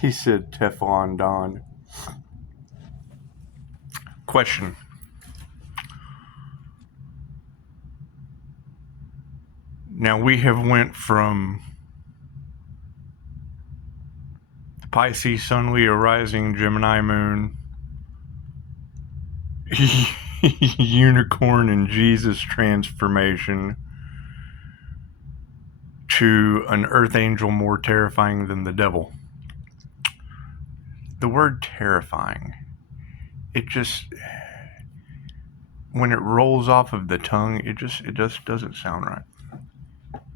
She said Teflon Don. Question. Now we have went from the Pisces Sun, Leo Rising, Gemini Moon, Unicorn and Jesus transformation to an Earth Angel more terrifying than the devil. The word terrifying, it just, when it rolls off of the tongue, it just doesn't sound right.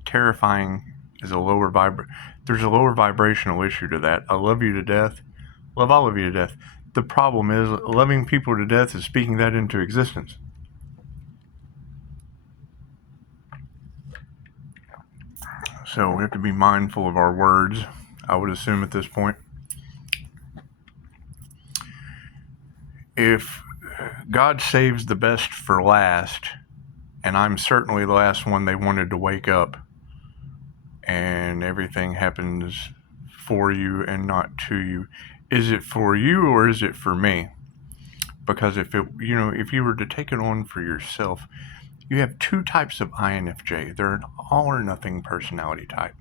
Terrifying is a lower there's a lower vibrational issue to that. I love you to death. Love all of you to death. The problem is loving people to death is speaking that into existence. So we have to be mindful of our words, I would assume at this point. If God saves the best for last, and I'm certainly the last one they wanted to wake up, and everything happens for you and not to you, is it for you or is it for me? Because if you were to take it on for yourself, you have two types of INFJ. They're an all or nothing personality type.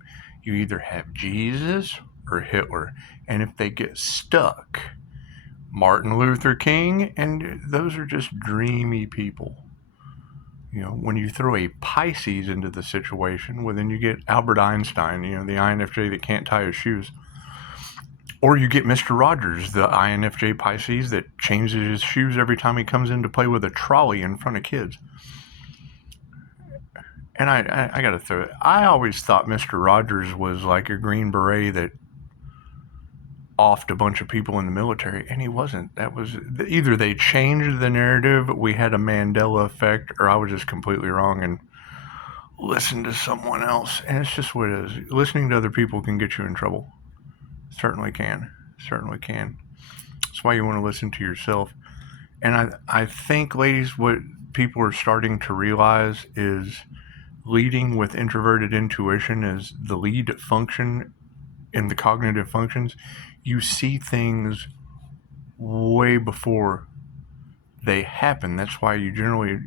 You either have Jesus or Hitler. And if they get stuck, Martin Luther King, and those are just dreamy people. When you throw a Pisces into the situation, well, then you get Albert Einstein, the INFJ that can't tie his shoes. Or you get Mr. Rogers, the INFJ Pisces that changes his shoes every time he comes in to play with a trolley in front of kids. And I got to throw it. I always thought Mr. Rogers was like a Green Beret that offed a bunch of people in the military, and he wasn't. That was either they changed the narrative, we had a Mandela effect, or I was just completely wrong and listened to someone else. And it's just what it is. Listening to other people can get you in trouble. Certainly can. That's why you want to listen to yourself. And I think, ladies, what people are starting to realize is leading with introverted intuition is the lead function in the cognitive functions. You see things way before they happen. That's why you generally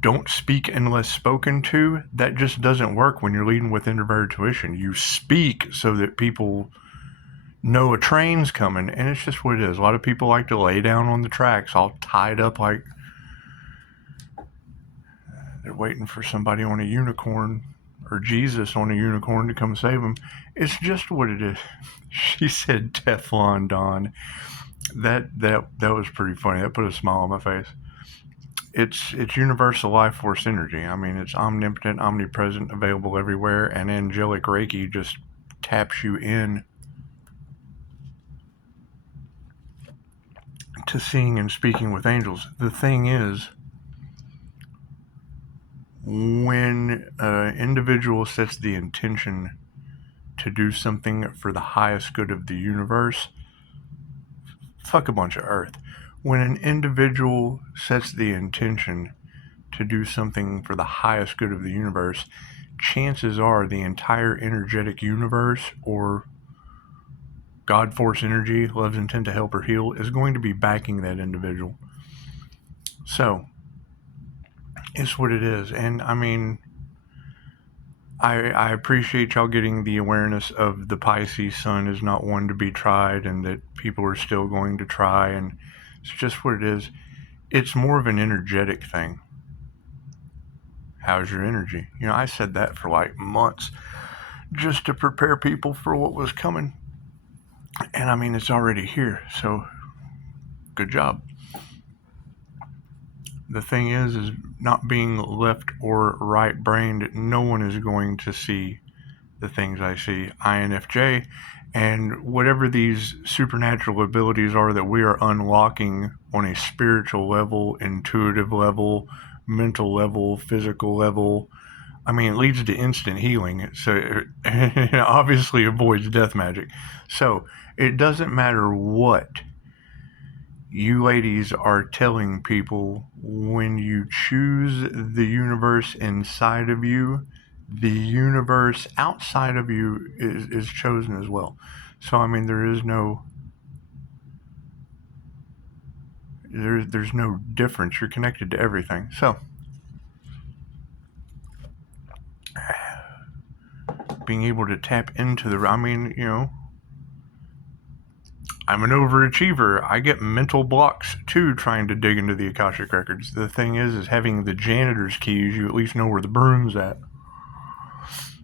don't speak unless spoken to. That just doesn't work when you're leading with introverted intuition. You speak so that people know a train's coming, and it's just what it is. A lot of people like to lay down on the tracks all tied up like they're waiting for somebody on a unicorn or Jesus on a unicorn to come save them. It's just what it is. She said Teflon Don. That was pretty funny. That put a smile on my face. It's universal life force energy. I mean, it's omnipotent, omnipresent, available everywhere, and angelic Reiki just taps you in to seeing and speaking with angels. The thing is, when an individual sets the intention to do something for the highest good of the universe, fuck a bunch of earth. When an individual sets the intention to do something for the highest good of the universe, chances are the entire energetic universe, or God force energy, love's intent to help or heal, is going to be backing that individual. So it's what it is. And I mean, I appreciate y'all getting the awareness of the Pisces Sun is not one to be tried, and that people are still going to try, and it's just what it is. It's more of an energetic thing. How's your energy? I said that for like months just to prepare people for what was coming. And I mean, it's already here, so good job. The thing is not being left or right-brained, no one is going to see the things I see. INFJ, and whatever these supernatural abilities are that we are unlocking on a spiritual level, intuitive level, mental level, physical level, I mean, it leads to instant healing. So it obviously avoids death magic. So it doesn't matter what you ladies are telling people. When you choose the universe inside of you, the universe outside of you is chosen as well. So I mean, there's no difference. You're connected to everything. So being able to tap into I mean, I'm an overachiever. I get mental blocks too trying to dig into the Akashic Records. The thing is having the janitor's keys, you at least know where the broom's at.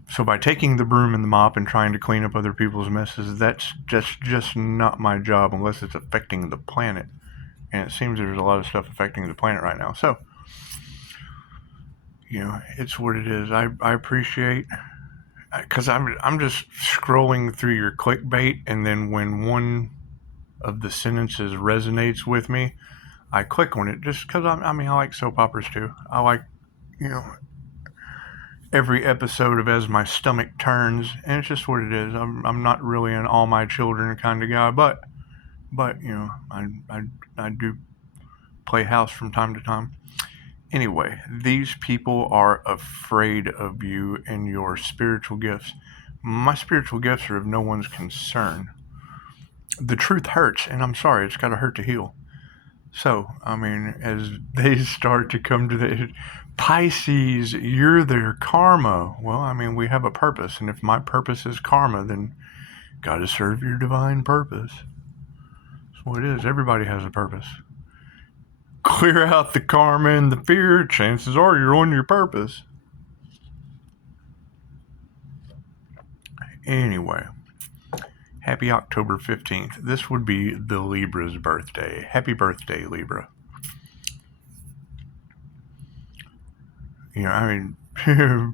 So by taking the broom and the mop and trying to clean up other people's messes, that's just not my job unless it's affecting the planet. And it seems there's a lot of stuff affecting the planet right now. So, it's what it is. I appreciate, because I'm just scrolling through your clickbait, and then when one of the sentences resonates with me, I click on it just because I like soap operas too. I like, every episode of As My Stomach Turns, and it's just what it is. I'm not really an all my children kind of guy, but I do play house from time to time. Anyway, these people are afraid of you and your spiritual gifts. My spiritual gifts are of no one's concern. The truth hurts, and I'm sorry, it's got to hurt to heal. So, I mean, as they start to come to the Pisces, you're their karma. Well, I mean, we have a purpose, and if my purpose is karma, then got to serve your divine purpose. That's what it is. Everybody has a purpose. Clear out the karma and the fear, chances are you're on your purpose. Anyway, happy October 15th. This would be the Libra's birthday. Happy birthday, Libra. I mean,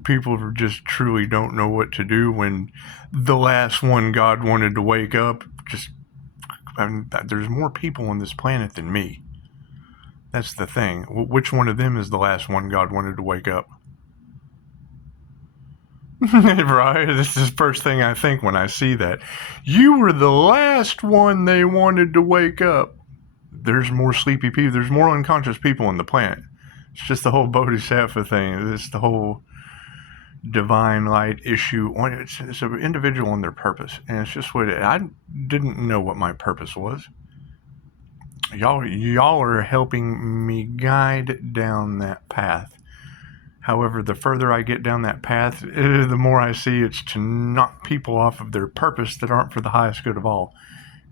people just truly don't know what to do when the last one God wanted to wake up. There's more people on this planet than me. That's the thing. Which one of them is the last one God wanted to wake up? Right? This is the first thing I think when I see that. You were the last one they wanted to wake up. There's more sleepy people. There's more unconscious people on the planet. It's just the whole bodhisattva thing. It's the whole divine light issue. It's an individual on their purpose. And it's just what I didn't know what my purpose was. Y'all are helping me guide down that path. However, the further I get down that path, the more I see it's to knock people off of their purpose that aren't for the highest good of all.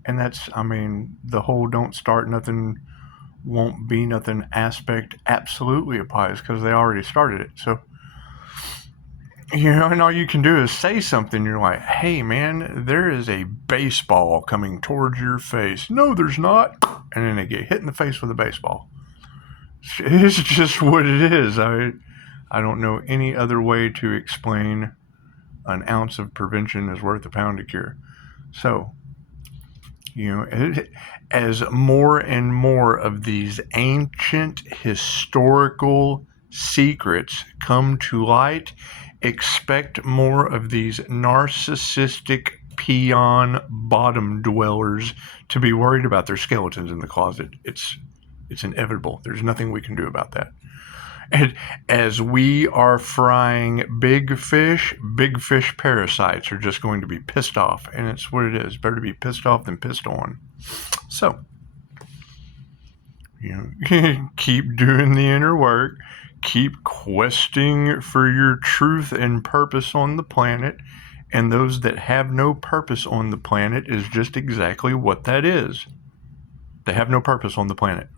And that's, the whole don't start nothing, won't be nothing aspect absolutely applies because they already started it. So, and all you can do is say something. You're like, hey, man, there is a baseball coming towards your face. No, there's not. And then they get hit in the face with a baseball. It's just what it is. I don't know any other way to explain an ounce of prevention is worth a pound of cure. So, as more and more of these ancient historical secrets come to light, expect more of these narcissistic peon bottom dwellers to be worried about their skeletons in the closet. It's inevitable. There's nothing we can do about that. And as we are frying big fish parasites are just going to be pissed off. And it's what it is. Better to be pissed off than pissed on. So, keep doing the inner work. Keep questing for your truth and purpose on the planet. And those that have no purpose on the planet is just exactly what that is. They have no purpose on the planet.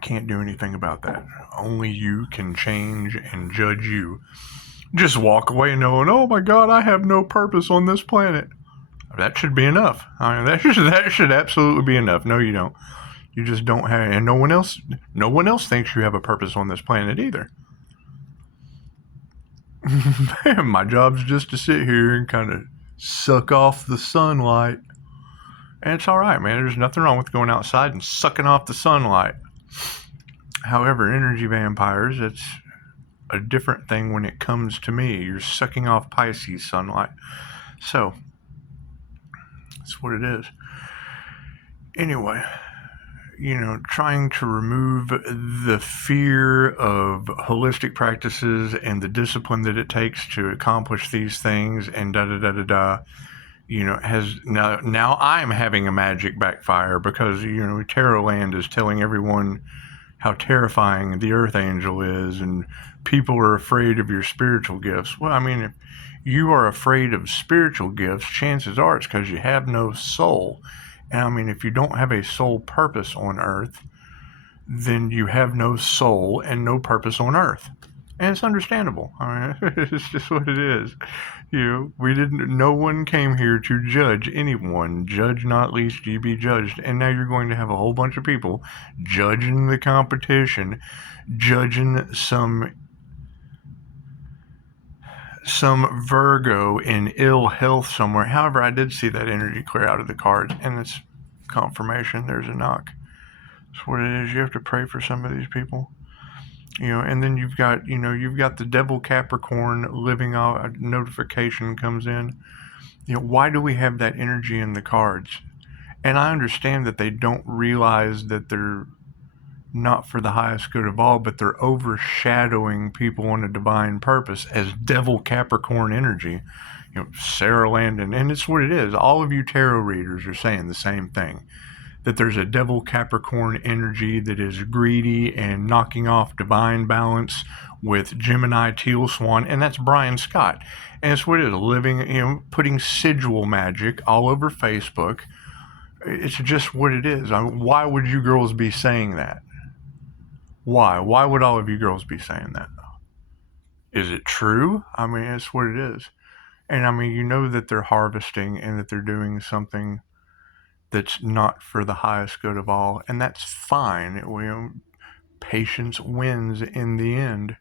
Can't do anything about that. Only you can change and judge you. Just walk away knowing, oh my God, I have no purpose on this planet. That should be enough. That should absolutely be enough. No, you don't. You just don't have, and no one else thinks you have a purpose on this planet either. My job's just to sit here and kind of suck off the sunlight. And it's all right, man. There's nothing wrong with going outside and sucking off the sunlight. However, energy vampires, it's a different thing when it comes to me. You're sucking off Pisces sunlight. So, that's what it is. Anyway, trying to remove the fear of holistic practices and the discipline that it takes to accomplish these things and da da da da da. Has now I'm having a magic backfire because Tarot Land is telling everyone how terrifying the Earth Angel is, and people are afraid of your spiritual gifts. Well, I mean, if you are afraid of spiritual gifts, chances are it's because you have no soul. And I mean, if you don't have a soul purpose on Earth, then you have no soul and no purpose on Earth. And it's understandable. I mean, it's just what it is. No one came here to judge anyone. Judge not, least ye be judged. And now you're going to have a whole bunch of people judging the competition, judging some Virgo in ill health somewhere. However, I did see that energy clear out of the cards, and it's confirmation. There's a knock. That's what it is. You have to pray for some of these people. And then you've got the devil Capricorn living off. A notification comes in. Why do we have that energy in the cards? And I understand that they don't realize that they're not for the highest good of all, but they're overshadowing people on a divine purpose as devil Capricorn energy. Sarah Landon, and it's what it is. All of you tarot readers are saying the same thing, that there's a devil Capricorn energy that is greedy and knocking off divine balance with Gemini Teal Swan, and that's Brian Scott. And it's what it is, living, putting sigil magic all over Facebook. It's just what it is. Why would you girls be saying that? Why? Why would all of you girls be saying that? Is it true? I mean, it's what it is. And I mean, that they're harvesting and that they're doing something that's not for the highest good of all, and that's fine. Patience wins in the end.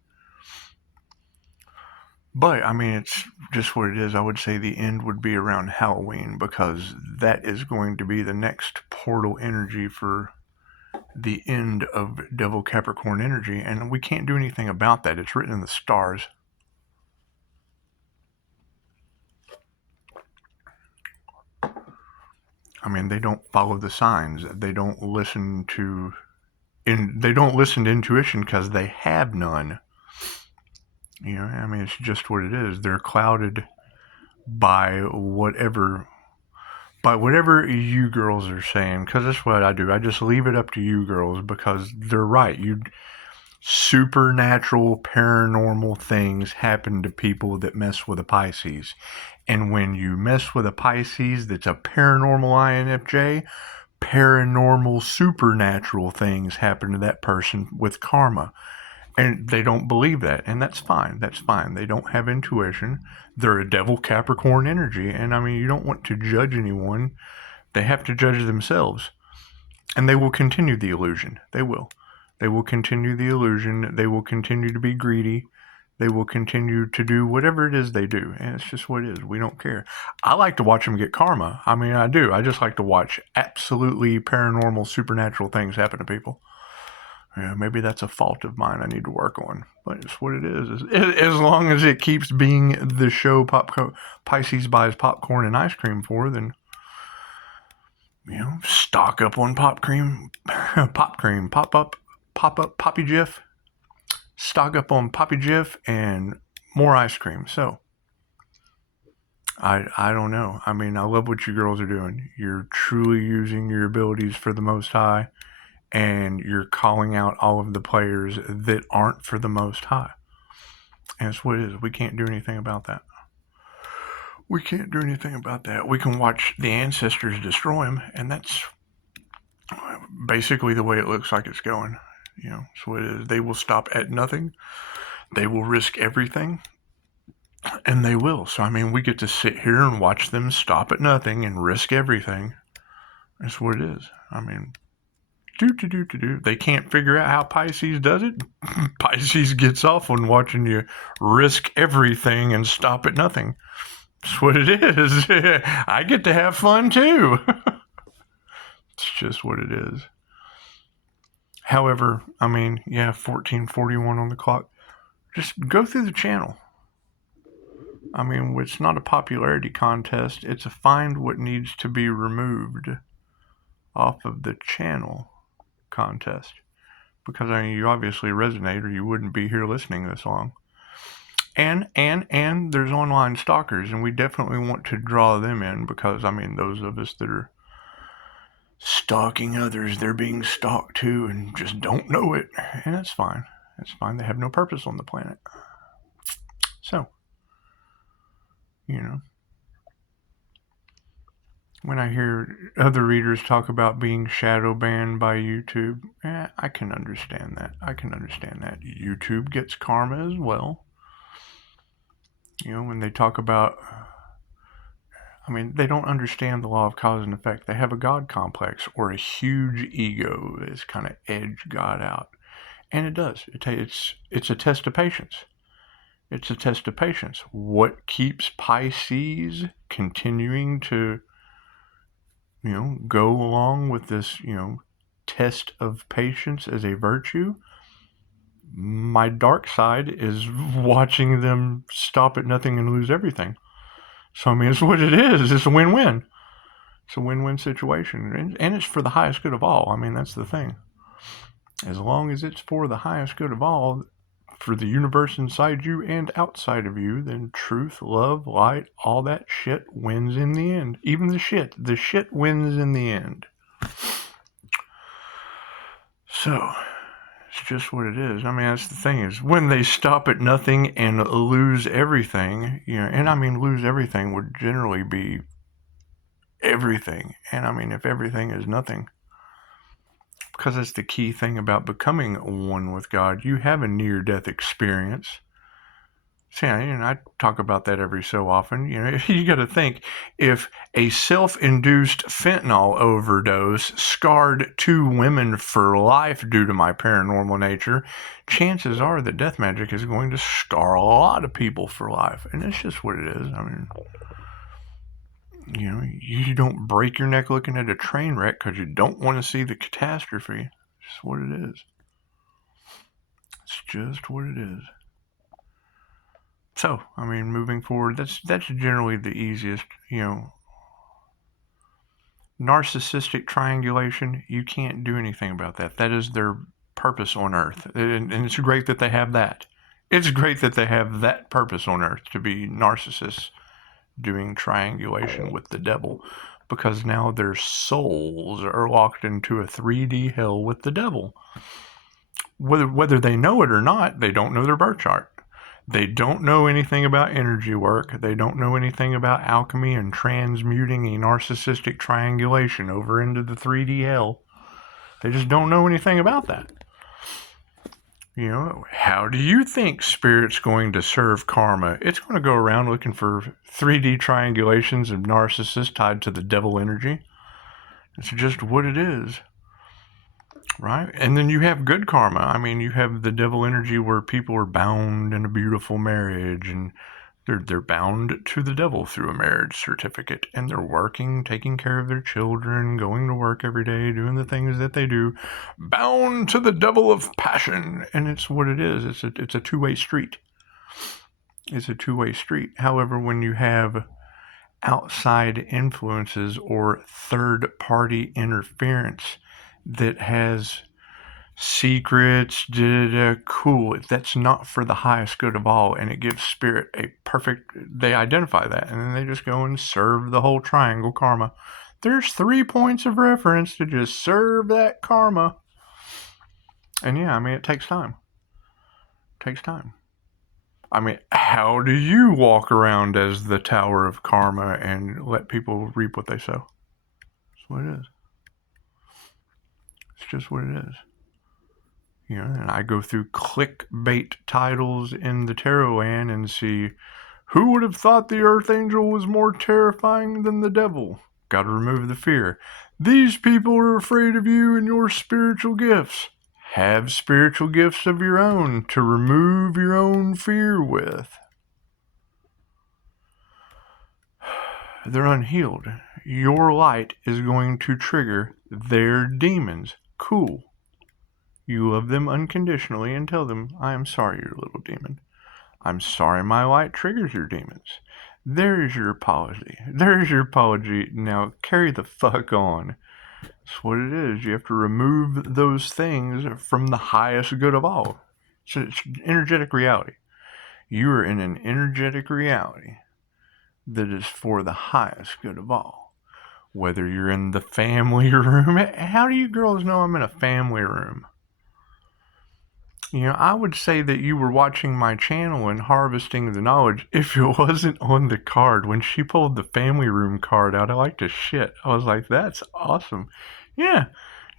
But I mean, it's just what it is. I would say the end would be around Halloween, because that is going to be the next portal energy for the end of Devil Capricorn energy, and we can't do anything about that. It's written in the stars. I mean, they don't follow the signs. They don't listen to intuition because they have none. I mean, it's just what it is. They're clouded by whatever you girls are saying, because that's what I do. I just leave it up to you girls, because they're right. Supernatural, paranormal things happen to people that mess with a Pisces. And when you mess with a Pisces that's a paranormal INFJ, paranormal, supernatural things happen to that person with karma. And they don't believe that, and that's fine. That's fine. They don't have intuition. They're a devil Capricorn energy, and I mean, you don't want to judge anyone. They have to judge themselves, and they will continue the illusion. They will. They will continue the illusion. They will continue to be greedy. They will continue to do whatever it is they do, and it's just what it is. We don't care. I like to watch them get karma. I mean, I do. I just like to watch absolutely paranormal, supernatural things happen to people. Yeah, maybe that's a fault of mine I need to work on, but it's what it is. As long as it keeps being the show Pisces buys popcorn and ice cream for, then, stock up on pop-up, Poppy Jiff, stock up on Poppy Jiff and more ice cream. So, I don't know. I mean, I love what you girls are doing. You're truly using your abilities for the Most High, and you're calling out all of the players that aren't for the Most High. And it's what it is. We can't do anything about that. We can't do anything about that. We can watch the ancestors destroy them, and that's basically the way it looks like it's going. So it is. They will stop at nothing. They will risk everything, and they will. So, I mean, we get to sit here and watch them stop at nothing and risk everything. That's what it is. I mean, they can't figure out how Pisces does it. Pisces gets off on watching you risk everything and stop at nothing. That's what it is. I get to have fun too. It's just what it is. However, I mean, 1441 on the clock. Just go through the channel. I mean, it's not a popularity contest. It's a find what needs to be removed off of the channel. contest. Because I mean, you obviously resonate or you wouldn't be here listening this long. And there's online stalkers, and we definitely want to draw them in because, I mean, those of us that are stalking others, they're being stalked too and just don't know it. And that's fine. That's fine. They have no purpose on the planet. So, you know, when I hear other readers talk about being shadow banned by YouTube, I can understand that. YouTube gets karma as well. You know, when they talk about, I mean, they don't understand the law of cause and effect. They have a God complex or a huge ego that's kind of edged God out. And it does. It's a test of patience. It's a test of patience. What keeps Pisces continuing to, you know, go along with this, you know, test of patience as a virtue? My dark side is watching them stop at nothing and lose everything. So, I mean, it's what it is. It's a win-win. It's a win-win situation. And it's for the highest good of all. I mean, that's the thing. As long as it's for the highest good of all, for the universe inside you and outside of you, then truth, love, light, all that shit wins in the end. Even the shit wins in the end. So, it's just what it is. I mean, that's the thing is when they stop at nothing and lose everything, you know, and I mean, lose everything would generally be everything. And I mean, if everything is nothing, because that's the key thing about becoming one with God, you have a near-death experience. See, and I talk about that every so often. You know, you got to think, if a self-induced fentanyl overdose scarred 2 women for life due to my paranormal nature, chances are that death magic is going to scar a lot of people for life. And it's just what it is. I mean, you know, you don't break your neck looking at a train wreck because you don't want to see the catastrophe. It's just what it is. It's just what it is. So, I mean, moving forward, that's generally the easiest, you know. Narcissistic triangulation, you can't do anything about that. That is their purpose on Earth. And it's great that they have that. It's great that they have that purpose on Earth, to be narcissists doing triangulation with the devil, because now their souls are locked into a 3D hell with the devil. Whether they know it or not, they don't know their birth chart. They don't know anything about energy work. They don't know anything about alchemy and transmuting a narcissistic triangulation over into the 3D hell. They just don't know anything about that. You know, how do you think Spirit's going to serve karma? It's going to go around looking for 3D triangulations of narcissists tied to the devil energy. It's just what it is. Right? And then you have good karma. I mean, you have the devil energy where people are bound in a beautiful marriage, and they're bound to the devil through a marriage certificate, and they're working, taking care of their children, going to work every day, doing the things that they do, bound to the devil of passion. And it's what it is. It's a two-way street. It's a two-way street. However, when you have outside influences or third-party interference that has secrets, cool, that's not for the highest good of all, and it gives Spirit a perfect, they identify that, and then they just go and serve the whole triangle karma. There's 3 points of reference to just serve that karma. And yeah, I mean, it takes time. It takes time. I mean, how do you walk around as the Tower of Karma and let people reap what they sow? That's what it is. It's just what it is. You know, and I go through clickbait titles in the tarot land and see, who would have thought the Earth Angel was more terrifying than the devil? Got to remove the fear. These people are afraid of you and your spiritual gifts. Have spiritual gifts of your own to remove your own fear with. They're unhealed. Your light is going to trigger their demons. Cool. You love them unconditionally and tell them, I am sorry, your little demon. I'm sorry my light triggers your demons. There's your apology. There's your apology. Now carry the fuck on. That's what it is. You have to remove those things from the highest good of all. So it's energetic reality. You are in an energetic reality that is for the highest good of all. Whether you're in the family room, how do you girls know I'm in a family room? You know, I would say that you were watching my channel and harvesting the knowledge if it wasn't on the card. When she pulled the family room card out, I like to shit. I was like, that's awesome. Yeah,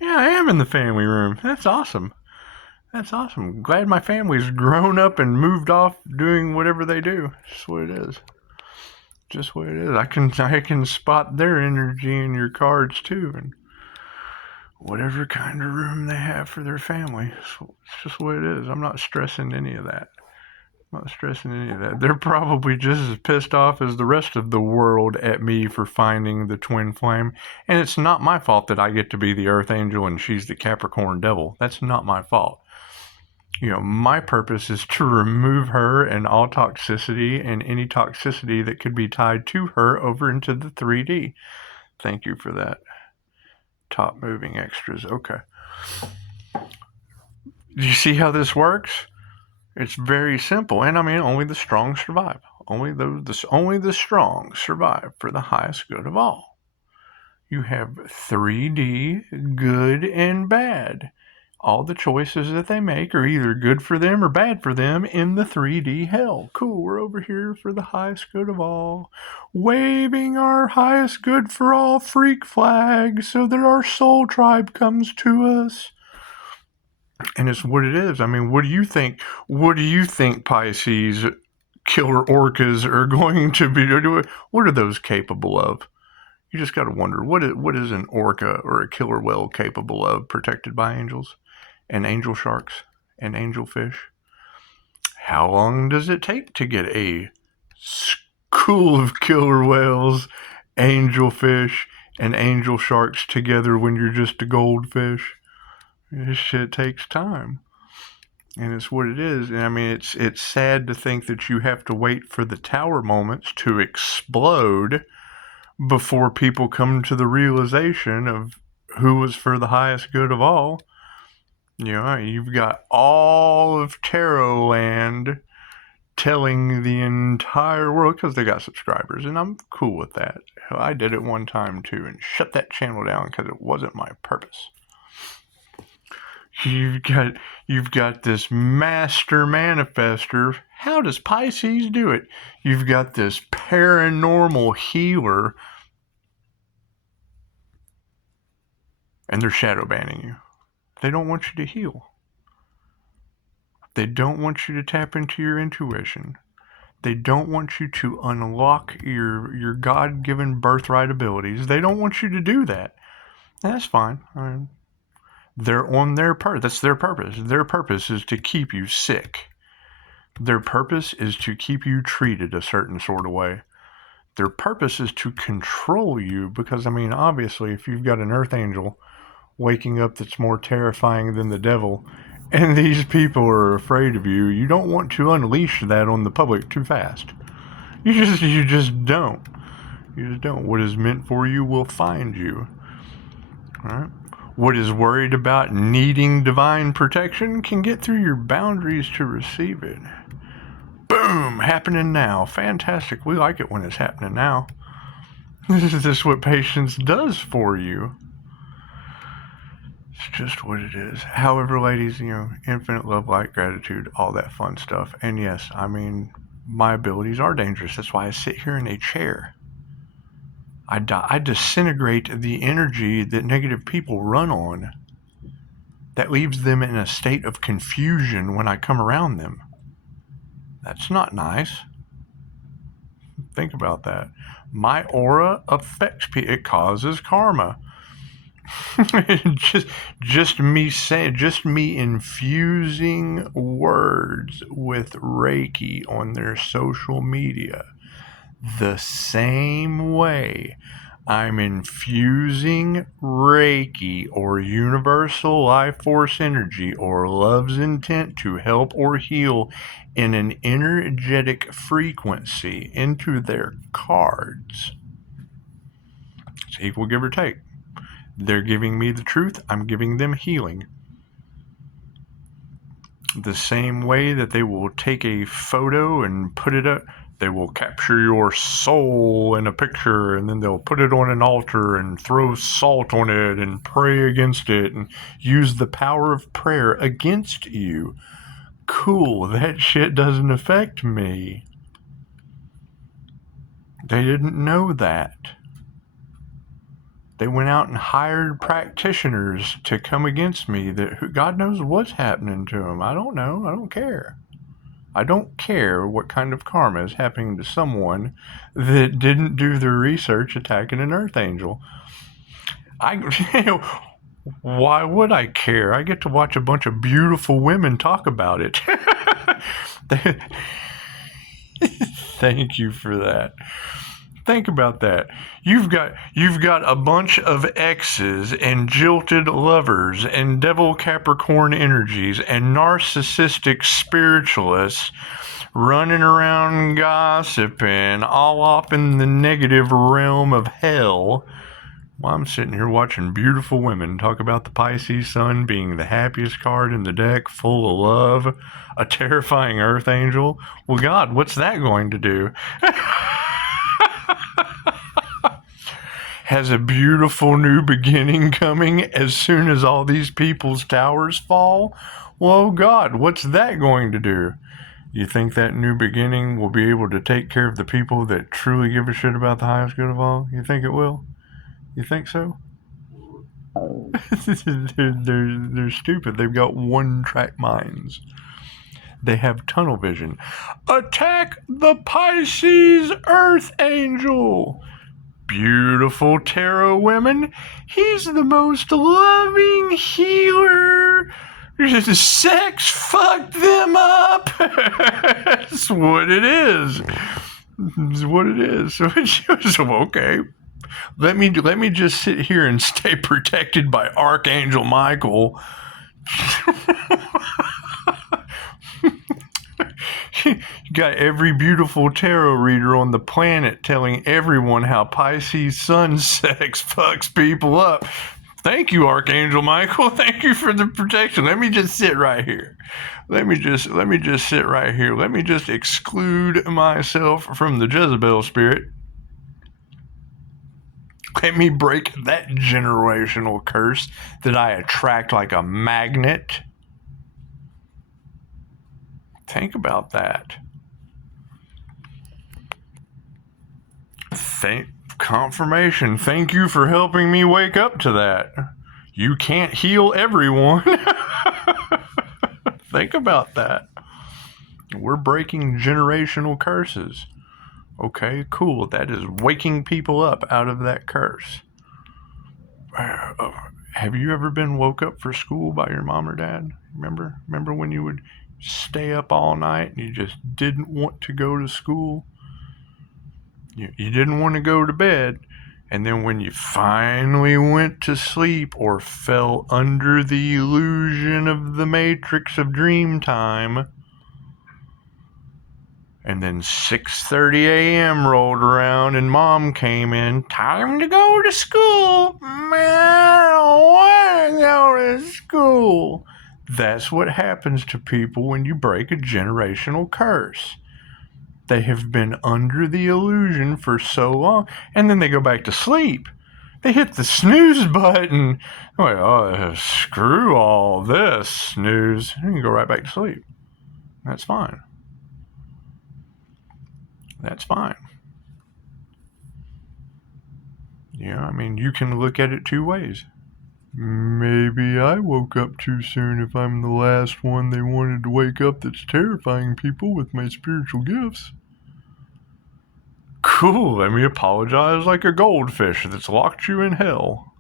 I am in the family room. That's awesome. That's awesome. Glad my family's grown up and moved off doing whatever they do. Just what it is. Just what it is. I can spot their energy in your cards too, and whatever kind of room they have for their family. So it's just what it is. I'm not stressing any of that. They're probably just as pissed off as the rest of the world at me for finding the twin flame. And it's not my fault that I get to be the Earth Angel and she's the Capricorn Devil. That's not my fault. You know, my purpose is to remove her and all toxicity and any toxicity that could be tied to her over into the 3D. Thank you for that. Top moving extras. Okay. Do you see how this works? It's very simple. And I mean, only the strong survive. Only the strong survive for the highest good of all. You have 3D, good and bad. All the choices that they make are either good for them or bad for them in the 3D hell. Cool, we're over here for the highest good of all, waving our highest good for all freak flag so that our soul tribe comes to us. And it's what it is. I mean, what do you think? What do you think Pisces killer orcas are going to be? What are those capable of? You just got to wonder, what is an orca or a killer whale capable of, protected by angels and angel sharks and angel fish? How long does it take to get a school of killer whales, angel fish, and angel sharks together when you're just a goldfish? This shit takes time. And it's what it is. And I mean, it's sad to think that you have to wait for the tower moments to explode before people come to the realization of who was for the highest good of all. You know, you've got all of Tarot Land telling the entire world, because they got subscribers, and I'm cool with that. I did it one time too and shut that channel down because it wasn't my purpose. You've got this master manifester. How does Pisces do it? You've got this paranormal healer, and they're shadow banning you. They don't want you to heal. They don't want you to tap into your intuition. They don't want you to unlock your God-given birthright abilities. They don't want you to do that. That's fine. They're on their purpose. That's their purpose. Their purpose is to keep you sick. Their purpose is to keep you treated a certain sort of way. Their purpose is to control you because, I mean, obviously, if you've got an earth angel waking up that's more terrifying than the devil, and these people are afraid of you, you don't want to unleash that on the public too fast. You just don't. You just don't. What is meant for you will find you. All right? What is worried about needing divine protection can get through your boundaries to receive it. Boom! Happening now. Fantastic. We like it when it's happening now. This is what patience does for you. It's just what it is. However, ladies, you know, infinite love, light, gratitude, all that fun stuff. And yes, I mean, my abilities are dangerous. That's why I sit here in a chair. I disintegrate the energy that negative people run on. That leaves them in a state of confusion when I come around them. That's not nice. Think about that. My aura affects people. It causes karma. just me infusing words with Reiki on their social media, the same way I'm infusing Reiki or universal life force energy or love's intent to help or heal in an energetic frequency into their cards. It's equal, give or take. They're giving me the truth. I'm giving them healing. The same way that they will take a photo and put it up, they will capture your soul in a picture and then they'll put it on an altar and throw salt on it and pray against it and use the power of prayer against you. Cool, that shit doesn't affect me. They didn't know that. They went out and hired practitioners to come against me that God knows what's happening to them. I don't know. I don't care. I don't care what kind of karma is happening to someone that didn't do their research attacking an earth angel. Why would I care? I get to watch a bunch of beautiful women talk about it. Thank you for that. Think about that. You've got a bunch of exes and jilted lovers and devil Capricorn energies and narcissistic spiritualists running around gossiping all off in the negative realm of hell while I'm sitting here watching beautiful women talk about the Pisces sun being the happiest card in the deck, full of love, a terrifying earth angel. Well, God, what's that going to do? Has a beautiful new beginning coming as soon as all these people's towers fall? Well, God, what's that going to do? You think that new beginning will be able to take care of the people that truly give a shit about the highest good of all? You think it will? You think so? they're stupid. They've got one-track minds. They have tunnel vision. Attack the Pisces Earth Angel! Beautiful tarot women. He's the most loving healer. Sex fucked them up. That's what it is. That's what it is. So okay. Let me just sit here and stay protected by Archangel Michael. You got every beautiful tarot reader on the planet telling everyone how Pisces sun sex fucks people up. Thank you, Archangel Michael. Thank you for the protection. Let me just sit right here. Let me just sit right here. Let me just exclude myself from the Jezebel spirit. Let me break that generational curse that I attract like a magnet. Think about that. Confirmation. Thank you for helping me wake up to that. You can't heal everyone. Think about that. We're breaking generational curses. Okay, cool. That is waking people up out of that curse. Have you ever been woke up for school by your mom or dad? Remember when you would stay up all night and you just didn't want to go to school? You didn't want to go to bed, and then when you finally went to sleep or fell under the illusion of the matrix of dream time, and then 6:30 a.m. rolled around and mom came in, time to go to school. I don't want to go to school. That's what happens to people when you break a generational curse. They have been under the illusion for so long, and then they go back to sleep. They hit the snooze button. Like, oh, screw all this snooze. And you go right back to sleep. That's fine. That's fine. Yeah, I mean, you can look at it two ways. Maybe I woke up too soon if I'm the last one they wanted to wake up that's terrifying people with my spiritual gifts. Cool, let me apologize like a goldfish that's locked you in hell.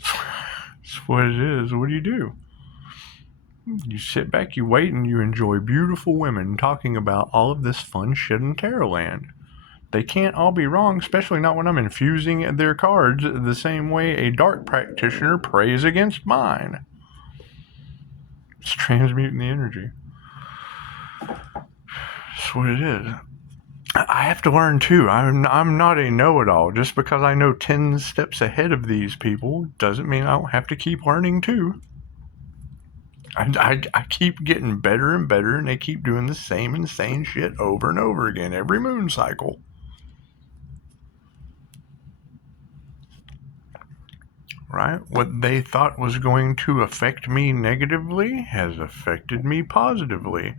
That's what it is. What do? You sit back, you wait, and you enjoy beautiful women talking about all of this fun shit in Tarotland. They can't all be wrong, especially not when I'm infusing their cards the same way a dark practitioner prays against mine. It's transmuting the energy. That's what it is. I have to learn too. I'm not a know-it-all. Just because I know 10 steps ahead of these people doesn't mean I don't have to keep learning too. I keep getting better and better, and they keep doing the same insane shit over and over again every moon cycle. Right? What they thought was going to affect me negatively has affected me positively.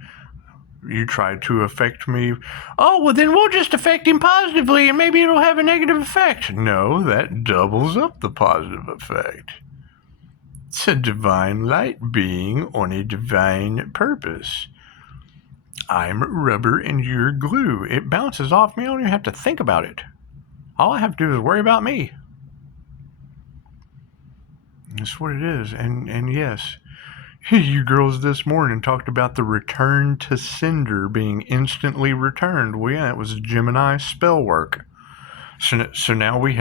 You tried to affect me. Oh, well, then we'll just affect him positively and maybe it'll have a negative effect. No, that doubles up the positive effect. It's a divine light being on a divine purpose. I'm rubber and you're glue. It bounces off me. I don't even have to think about it. All I have to do is worry about me. That's what it is. And yes, you girls this morning talked about the return to sender being instantly returned. Well, yeah, it was Gemini spell work. So now we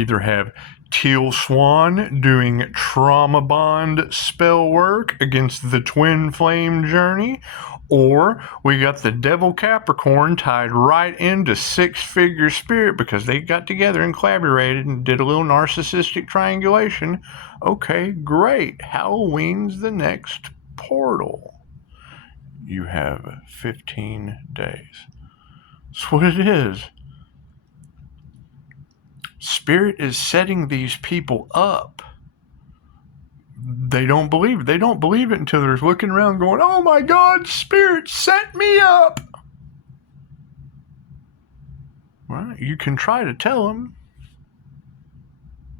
either have Teal Swan doing trauma bond spell work against the twin flame journey, or we got the devil Capricorn tied right into six-figure spirit because they got together and collaborated and did a little narcissistic triangulation. Okay, great. Halloween's the next portal. You have 15 days. That's what it is. Spirit is setting these people up. They don't believe it. They don't believe it until they're looking around going, oh my God, Spirit set me up. Well, you can try to tell them.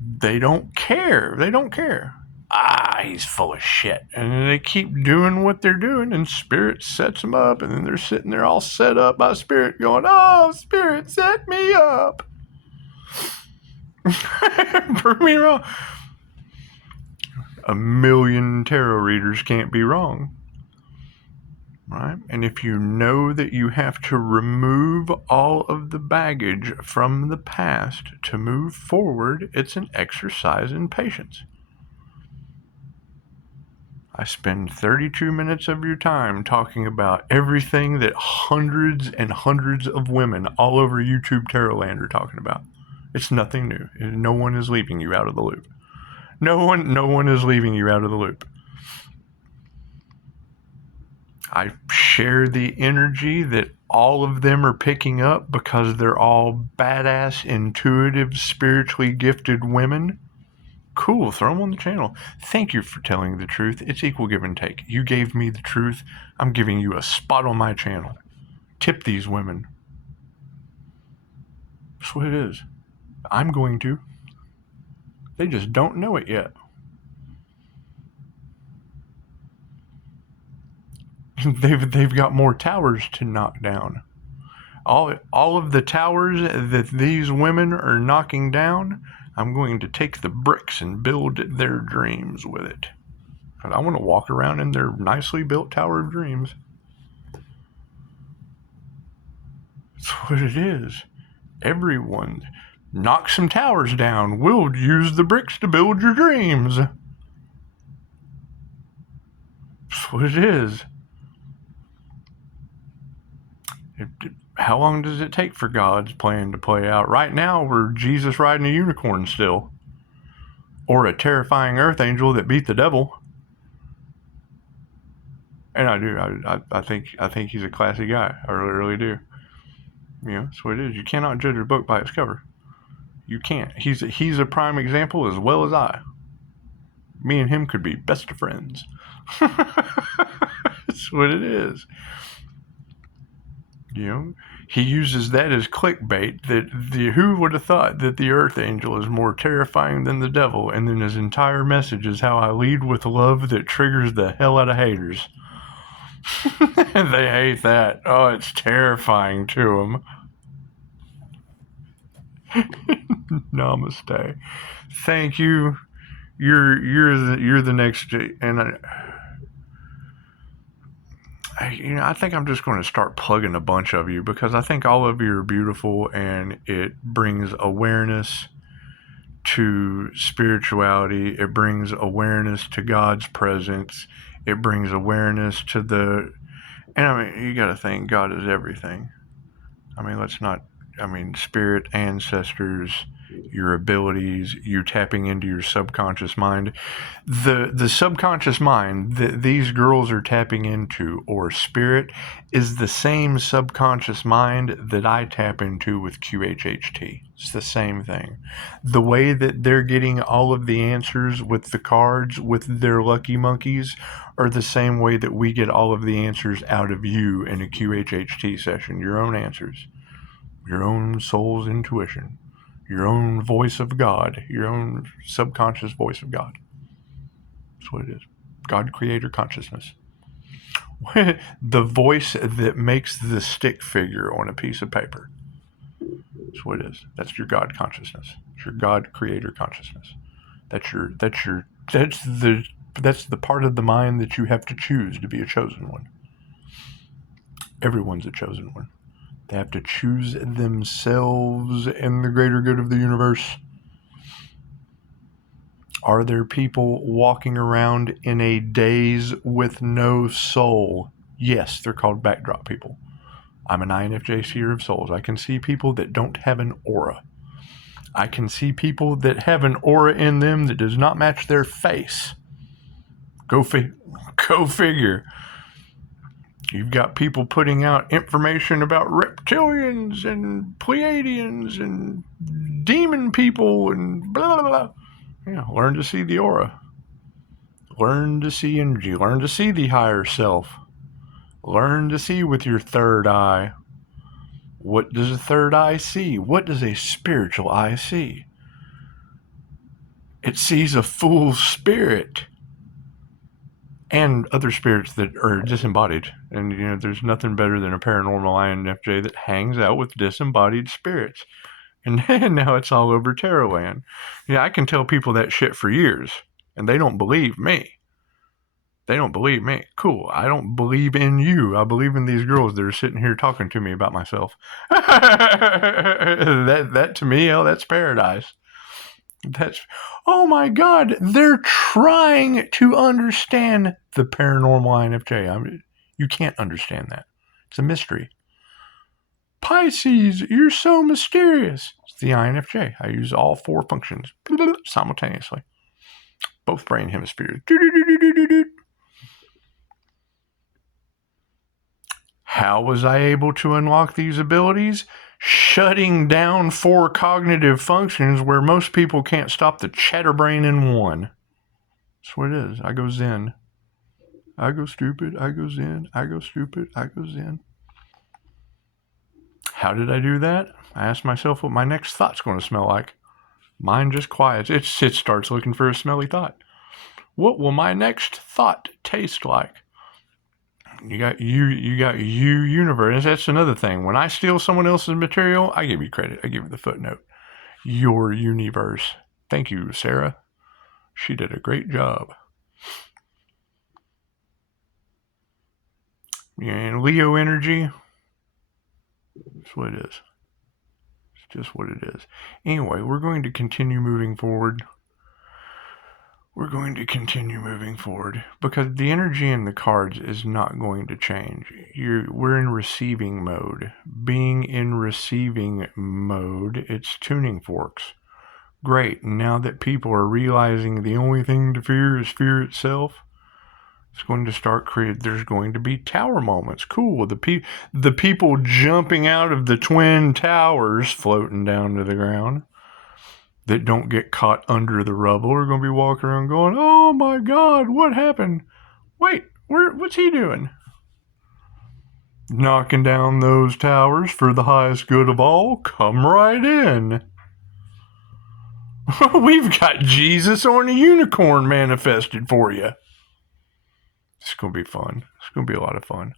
They don't care. They don't care. He's full of shit. And they keep doing what they're doing, and Spirit sets them up, and then they're sitting there all set up by Spirit going, oh, Spirit set me up. Prove me wrong. A million tarot readers can't be wrong. Right? And if you know that you have to remove all of the baggage from the past to move forward, it's an exercise in patience. I spend 32 minutes of your time talking about everything that hundreds and hundreds of women all over YouTube Tarot Land are talking about. It's nothing new. No one is leaving you out of the loop. No one is leaving you out of the loop. I share the energy that all of them are picking up because they're all badass, intuitive, spiritually gifted women. Cool, throw them on the channel. Thank you for telling the truth. It's equal give and take. You gave me the truth. I'm giving you a spot on my channel. Tip these women. That's what it is. I'm going to. They just don't know it yet. They've got more towers to knock down. All of the towers that these women are knocking down, I'm going to take the bricks and build their dreams with it. And I want to walk around in their nicely built tower of dreams. That's what it is. Everyone, knock some towers down. We'll use the bricks to build your dreams. That's what it is. How long does it take for God's plan to play out? Right now, we're Jesus riding a unicorn still. Or a terrifying earth angel that beat the devil. And I do. I think he's a classy guy. I really do. You know, that's what it is. You cannot judge a book by its cover. You can't. He's a prime example as well as I. Me and him could be best of friends. That's what it is. You know, he uses that as clickbait. Who would have thought that the Earth Angel is more terrifying than the devil? And then his entire message is how I lead with love that triggers the hell out of haters. They hate that. Oh, it's terrifying to them. Namaste. Thank you. You're the next, and I think I'm just going to start plugging a bunch of you because I think all of you are beautiful and it brings awareness to spirituality. It brings awareness to God's presence. It brings awareness to and I mean, you got to think God is everything. I mean, let's not, I mean, spirit, ancestors, your abilities, you tapping into your subconscious mind. The subconscious mind that these girls are tapping into, or spirit, is the same subconscious mind that I tap into with QHHT. It's the same thing. The way that they're getting all of the answers with the cards, with their lucky monkeys, are the same way that we get all of the answers out of you in a QHHT session. Your own answers, your own soul's intuition, your own voice of God, your own subconscious voice of God. That's what it is. God, creator, consciousness. The voice that makes the stick figure on a piece of paper. That's what it is. That's your God consciousness. It's your God creator consciousness. That's the part of the mind that you have to choose to be a chosen one. Everyone's a chosen one. They have to choose themselves and the greater good of the universe. Are there people walking around in a daze with no soul? Yes, they're called backdrop people. I'm an INFJ seer of souls. I can see people that don't have an aura. I can see people that have an aura in them that does not match their face. Go figure. You've got people putting out information about reptilians and Pleiadians and demon people and blah, blah, blah. Yeah, learn to see the aura. Learn to see energy. Learn to see the higher self. Learn to see with your third eye. What does a third eye see? What does a spiritual eye see? It sees a full spirit and other spirits that are disembodied. And, you know, there's nothing better than a paranormal INFJ that hangs out with disembodied spirits. And now it's all over Tarotland. Yeah, I can tell people that shit for years, and they don't believe me. They don't believe me. Cool. I don't believe in you. I believe in these girls that are sitting here talking to me about myself. that to me, oh, that's paradise. That's, oh my God, they're trying to understand the paranormal INFJ. You can't understand that. It's a mystery. Pisces, you're so mysterious. It's the INFJ. I use all four functions simultaneously. Both brain hemispheres. How was I able to unlock these abilities? Shutting down 4 cognitive functions where most people can't stop the chatterbrain in one. That's what it is. I go zen. I go stupid. I go zen. I go stupid. I go zen. How did I do that? I asked myself what my next thought's going to smell like. Mine just quiets. It starts looking for a smelly thought. What will my next thought taste like? You got you universe. That's another thing. When I steal someone else's material, I give you credit. I give you the footnote. Your universe. Thank you, Sarah. She did a great job. And Leo energy. That's what it is. It's just what it is. Anyway, we're going to continue moving forward. We're going to continue moving forward because the energy in the cards is not going to change. We're in receiving mode. Being in receiving mode, it's tuning forks. Great. Now that people are realizing the only thing to fear is fear itself, it's going to start there's going to be tower moments. Cool. The people jumping out of the twin towers floating down to the ground that don't get caught under the rubble are going to be walking around going, oh my God, what happened? Wait, what's he doing? Knocking down those towers for the highest good of all. Come right in. We've got Jesus on a unicorn manifested for you. It's going to be fun. It's going to be a lot of fun.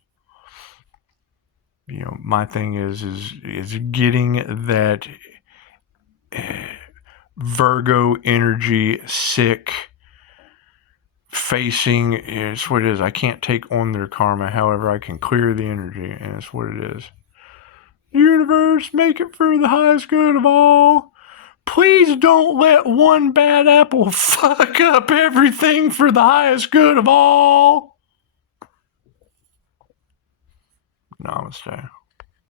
You know, my thing is getting that Virgo energy sick facing. It's what it is. I can't take on their karma. However, I can clear the energy, and it's what it is. Universe, make it for the highest good of all. Please don't let one bad apple fuck up everything for the highest good of all. Namaste.